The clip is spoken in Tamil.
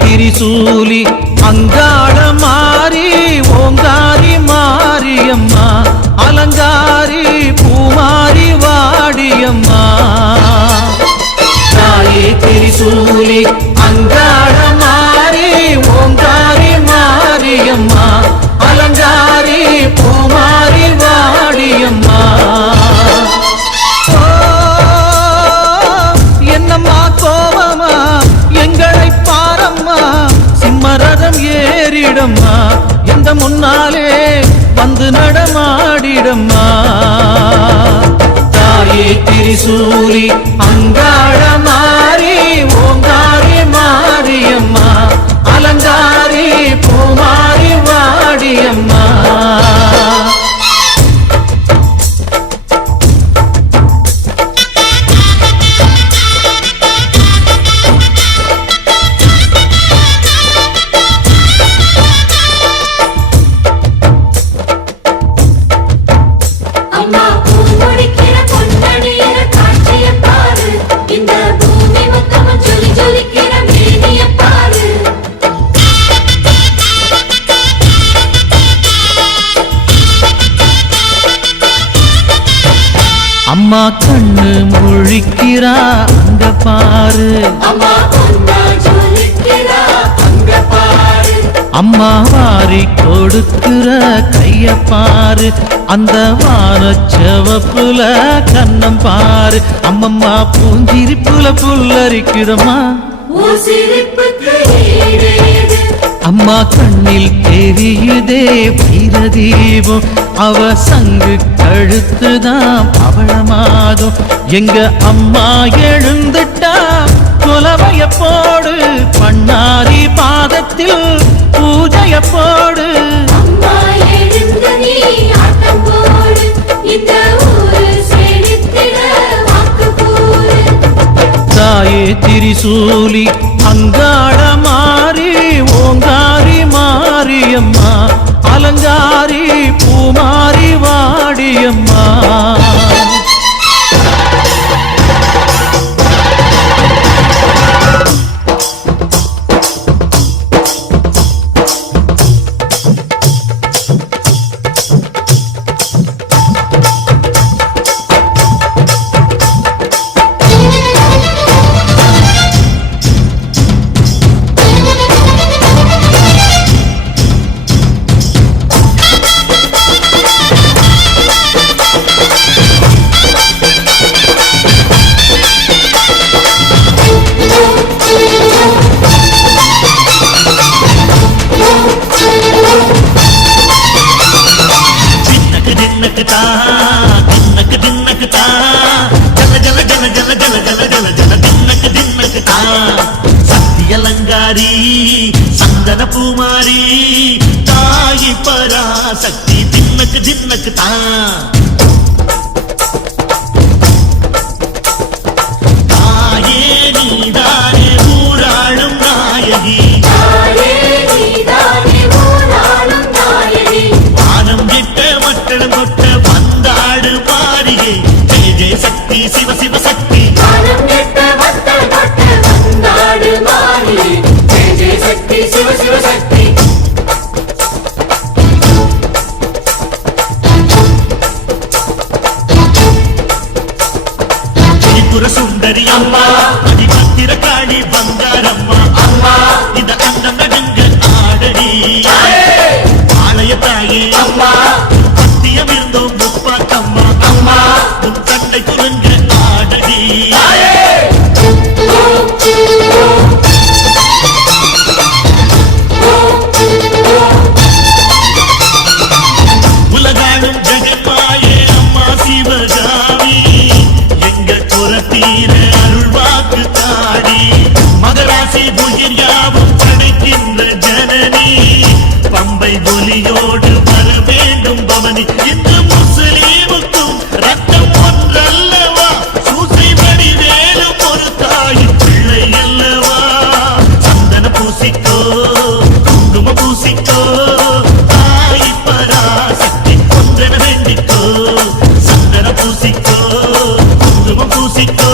திரிசூலி அங்காள மாறி ஓங்காரி மாரியம்மா அலங்காரி பூமாரி வாடியம்மா தாயே திரிசூலி அங்காள மாறி ஓங்காரி மாரியம்மா அலங்காரி பூமாரி வாடியம்மா என்னம்மா கோபமா எங்களை பாரம்மா சிம்மரதம் ஏறிடம்மா எந்த முன்னாலே வந்து நடமாடிடம்மா தாயே திரிசூலி அங்காள மாறி ஓங்காரி மாரியம்மா அலங்காரி பூமாரி வாடியம்மா அம்மா கண்ணு முழிக்கிறா அங்க பாரு அம்மா வாரி கொடுக்கிற கைய பாரு அந்த வானச்சவப்புல கண்ணம் பாரு அம்மம்மா பூஞ்சிரிப்புல புல்லரிக்குதம்மா அம்மா கண்ணில் தெரியுதே வைரதீபம் அவ சங்கு கழுத்துதான் பவளமாகும் எங்க அம்மா எழுந்துட்டா குலவைய போடு பண்ணாரி பாதத்தில் பூஜைய போடு தாயே திரிசூலி அங்காள மாறி ஓங்காரி மாரியம்மா அலங்காரி பூமாரி வாடியம்மா சக்தியலங்காரி சந்தன பூமாரி தாயி பராசக்தி தின்னக்கு தின்னக்கு தாயே நீதானே ஊராளும் நாயகி வானம் கிட்ட மக்களும் கொட்ட வந்தாடு மாறியே ஜெய ஜெய சக்தி சிவ சிவ சக்தி சுந்தரி அம்மா அதிபத்திர காளி பங்காரம்மா அம்மா இந்த அண்ணம் நடுங்க ஆடடி ஆலய தாயே அம்மா பத்தியம் இருந்தோம் முப்பாக்கம்மா அம்மா உன் கண்ணை குறுங்க ஆடடி உலகாளும் ஜெகன்மாயே அம்மா சிவகாமி எங்க குரத்தீர அருள்வாக்கு தாடி மகராசி புகிர் யாவும் படைக்கின்ற ஜனனி பம்பை ஒலியோடு வர வேண்டும் பவனி இந்த முஸ்லீமுக்கும் ரத்தம் ஒன்றல்லவா சூசை வடி வேலும் ஒரு தாயின் பிள்ளை அல்லவா சந்தன பூசிக்கோ குங்கும பூசிக்கோ தாய் பராசக்தி ஒன்றன வேண்டிக்கோ சந்தன பூசிக்கோ பூசிக்கோ